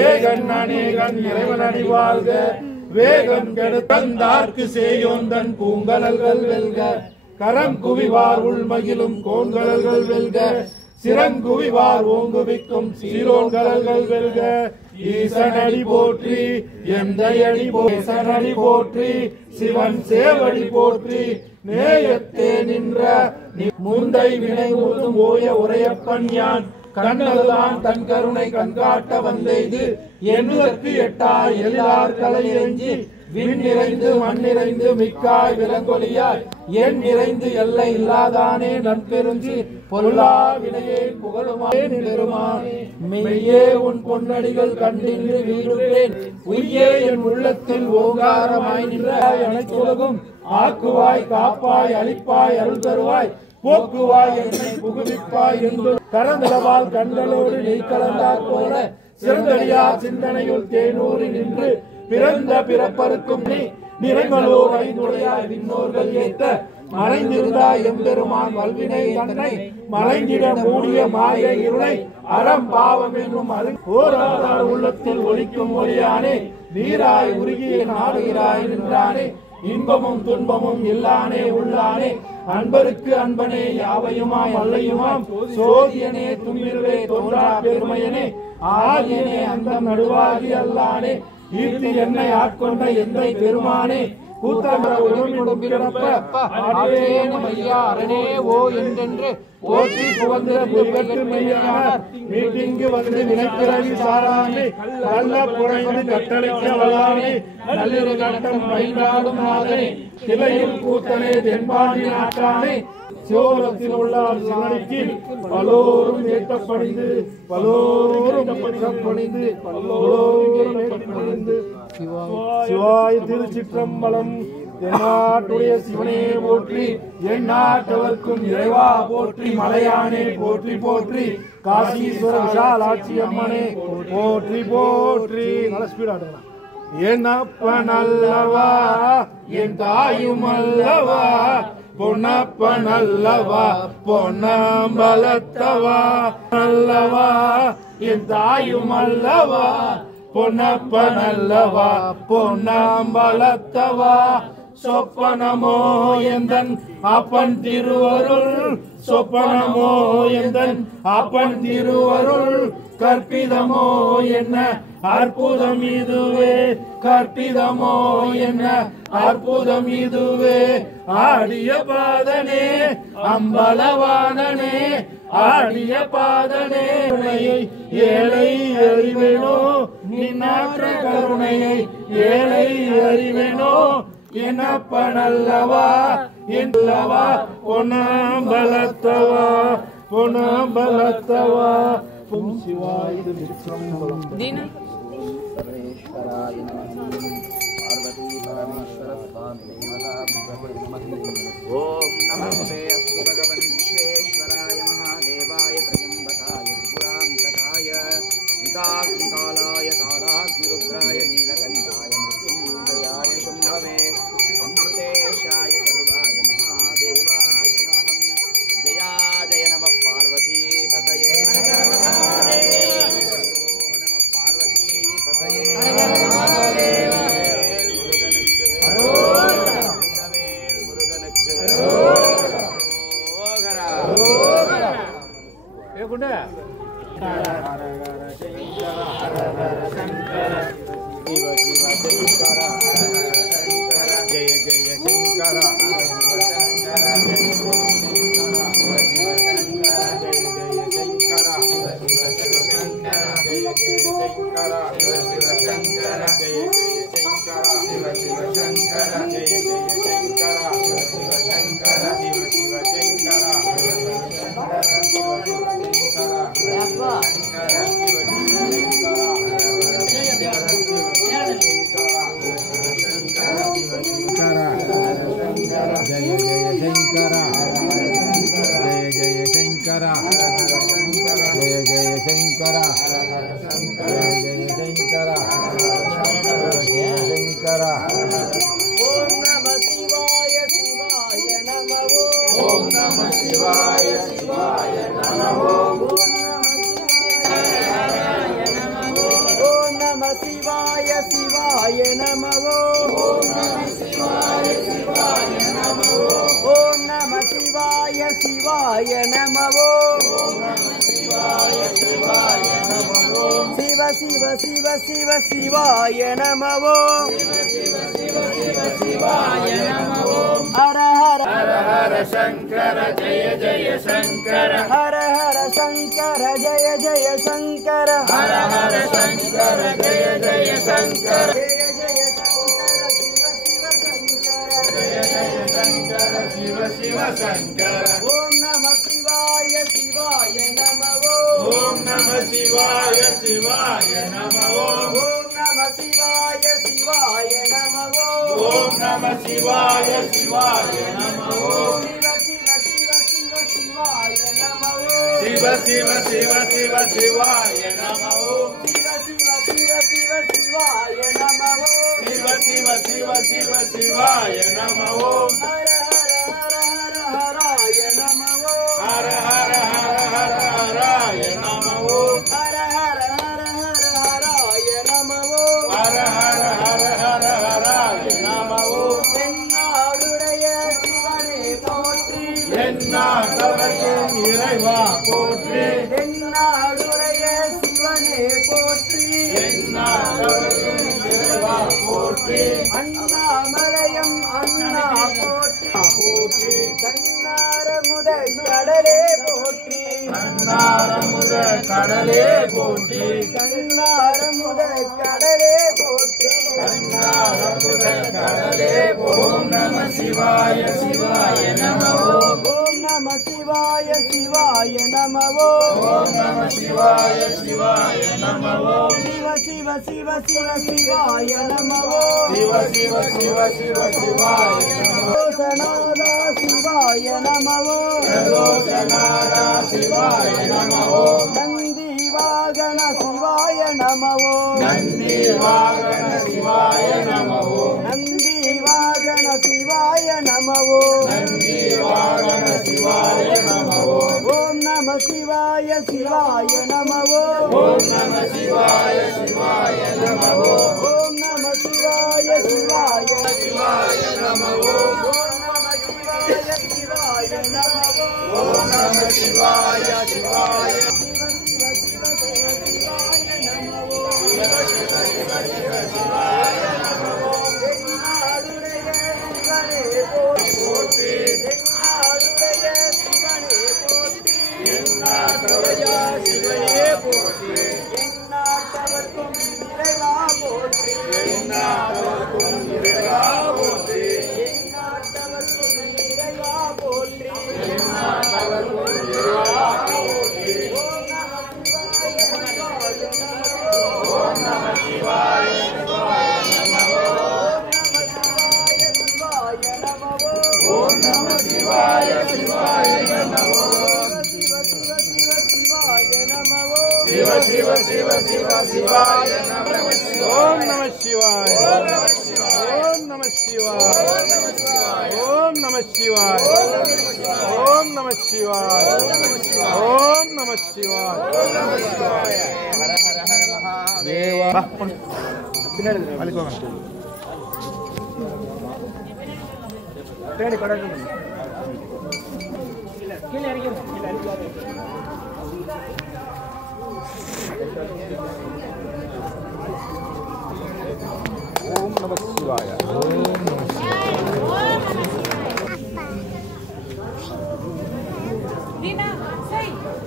ஏகன் அநேகன் இறைவன் அடிவாழ்க வேகம் கெடுத்தந்தார்க்கு சேயோந்தன் பூங்கலல்கள் வெல்க கரம் குவிவார் உள்மகிழும் கோண்கலல்கள் வெல்க சிறங்குவிவார் ஓங்குவிக்கும் சீரோன்கலல்கள் வெல்க ஈசனடி போற்றி எந்தையடி போசனடி போற்றி சிவன் சேவடி போற்றி நேயத்தே நின்ற முந்தை வினை முழுதும் ஓய உரையப்பன் யான் கண்ணதுதான் தன் கருணை கண்காட்ட வந்தெய்து எண்ணுதற்கு எட்டாய் எழிலார் கலை எஞ்சி விண் நிறைந்து மண் நிறைந்து மிக்காய் விலங்கொலியாய் என் நிறைந்து எல்லை இல்லாதானே நன்பெருஞ்சி பொல்லா வினையே புகழுமாயே நிலருமானே மெய்யே உன் பொன்னடிகள் கண்டின்று வீடுகிறேன் உய்யே என் உள்ளத்தில் ஓங்காரமாய் நின்ற அனைத்துலகும் ஆக்குவாய் காப்பாய் அளிப்பாய் அருள் தருவாய் போக்குவாய் என்னை புகுவிப்பாய் என்று கரந்தளவால் கண்களோடு நெய் கலந்தார் போல சிறந்தடியார் சிந்தனையுள் தேனூறி நின்று பிறந்த பிறப்பருக்கும் நீ நிறைகளோர் ஐந்துடையாய் விண்ணோர்கள் ஏத்த மறைந்திருந்தாய் எம்பெருமான் வல்வினை தன்னை மறைந்திட மூடிய மாய இருளை அறம் பாவம் என்னும் ஓராதார் உள்ளத்தில் ஒலிக்கும் ஒளியானே நீராய் உருகிய நாடுகிறாய் நின்றானே இன்பமும் துன்பமும் இல்லானே உள்ளானே அன்பருக்கு அன்பனே யாவையுமாய் அல்லையுமாம் சோதியனே தும்பிருளே தோன்றா பெருமையனே ஆரியனே அந்த நடுவாகி அல்லானே ஈர்த்தி என்னை ஆட்கொண்ட எந்தை பெருமானே கூத்தமர உடம்பிடும் பிறப்ப ஆற்றேனும் ஐயா அரணே ஓ என்றென்று ஓட்டி புகழ்ந்த புகழ்ந்து மெய்யானார் மீட்டிங்கு வந்து வினைப்பிறவி சாரானே கள்ள புனைந்து கட்டளைக்க வல்லானே நல்லிரு கட்டம் பயின்றாடும் நாதனே கிளையில் கூத்தனே தென்பாண்டி நாட்டானே சிவபுரத்தில் உள்ள சிவனைக்கு பலோரும் ஏற்றப்பணிந்து சிவாய திருச்சிற்றம்பலம் எந்நாட்டுடைய சிவனே போற்றி எந்நாட்டவர்க்கும் இறைவா போற்றி மலையானே போற்றி போற்றி காசீஸ்வர விஷாலாட்சி அம்மனே போற்றி போற்றி. நல்ல ஸ்பீடா என் அப்பன் அல்லவா என் தாயும் அல்லவா பொன்னப்பன் அல்லவா பொன்னம்பலத்தவா அல்லவா என் தாயும் அல்லவா பொன்னப்பன் அல்லவா பொன்னம்பலத்தவா சொப்பனமோ எந்தன் அப்பன் திருவருள் சொப்பனமோ எந்தன் அப்பன் திருவருள் கற்பிதமோ என்ன அற்புதம் இதுவே கற்பிதமோ என்ன அற்புதம் இதுவே ஆடிய பாதனே அம்பலவானனே ஆடிய பாதனே ஏழை அறிவேனோ நின்னாற்ற கருணையை ஏழை அறிவேனோ என்னப்பனல்லவா என்னவா பொன்னம்பலத்தவா பொன்னம்பலத்தவா. ஓம் சிவாய திருச்சிற்றம்பலம். சர்வேஸ்வராய நமः. பார்வதி பரமேஸ்வர சுவாமி ஓம் நமஸ்தே அஸ்து பகவன் விஸ்வேஸ்வராய மகாதேவாய த்ரயம்பகாய திரிபுராந்தகாய விகாக்னிகாலாய காலாக்னிருத்ராய நீலகண்டாய மிருத்யுஞ்சயாய சம்பவே அமிர்தேஷாய சர்வாய மகாதேவாய நமः. ஜயா ஜய நம பார்வதி பதயே शिवाय नमः। சிவாய நமவோ சிவ சிவ சிவ சிவ சிவாய நமவோ ஹர ஹர ஹர சங்கர ஜெய ஜெய சங்கர ஹர ஹர சங்கர ஜெய ஜெய சங்கர ஹர ஹர சங்கர ஜெய ஜெய சங்கர ஜெய ஜெய சங்கர சிவ சிவ சங்கர ஓம் நம சிவாய சிவாய நமவோ ஓம் நம சிவாய சிவாய நமவோ ஓம் நம சிவாய சிவாய நமவோ ஓம் நம சிவாய சிவாய நமவோ சிவ சிவ சிவ சிவ சிவாய நமவோ சிவ சிவ சிவ சிவ சிவாய நமவோ சிவ சிவ சிவ சிவ சிவாய நமவோ ஹர ஹர ஹர ஹர ஹராய நமவோ ஹர ஹர ஹர ஹர ஹராய நமவோ ஹர ஹர ஹர ஹர ஹராய நமவோ தென்னாடுடைய சிவனே போற்றி எந்நாட்டவர்க்கும் இறைவா போற்றி தென்னாடுடைய சிவனே போற்றி எந்நாட்டவர்க்கும் இறைவா போற்றி அண்ணாமலையம் அண்ணா போற்றி போற்றி கண்ணார முத கடலே போற்றி கண்ணாரமுத கடலே போற்றி கண்ணார முத கடலே போற்றி கண்ணாரமுத கடலே ஓம் நம சிவாய சிவாய நமவோ ஓம் நம சிவாய சிவாய நமவோ ஓம் நம சிவாய சிவாய நமவோ சிவ சிவ சிவ சிவ சிவாய நமவோ சிவ சிவ சிவ சிவ சிவாய நமவோ சனாதா சிவாய நமவோ பிரதோஷநாதா சிவாய நமவோ நந்தி வாகன சிவாய நமவோ நந்தி வாகன சிவாய நமவோ நந்தி வாகன சிவாய நமவோ நந்தி வாகன சிவாய நமவோ ஓம் நம சிவாய சிவாய நமவோ ஓம் நம சிவாய சிவாய நமவோ ஓம் நம சிவாய சிவாய சிவாய நமவோ ஓம் நம சிவாய சிவாய நமவோ ஓம் நம சிவாய சிவாய சிவ சிவ சிவ சிவ சிவாய நமவோ தென்னாடுடைய சிவனே போற்றி தென்னாடுடைய சிவனே போற்றி எந்நாட்டவர்யா சிவையே போற்றி எந்நாட்டவர்க்கும் இறைவா போற்றி எந்நாட்டவர்க்கும் இறைவா போற்றி எந்நாட்டவர்க்கும் இறைவா போற்றி எந்நாட்டவர்க்கும் இறைவா போற்றி ஓம் நம சிவாய சிவாய நமவோ ஓம் நம சிவாய சிவாய நமவோ சிவ சிவ சிவ சிவாய நமவோ சிவ சிவ சிவ சிவ சிவாய நமவோ ஓம் நம சிவாய ஓம் நம சிவாய ஓம் நம சிவாய ஓம் நம சிவாய ஓம் நம சிவாய ஹர ஹர ஹர மகாதேவா பின்னாடி பின்னாடி கொண்டாடு கீழே இறங்கி ஓம் நம சிவாய ஓம் நம Dina, say.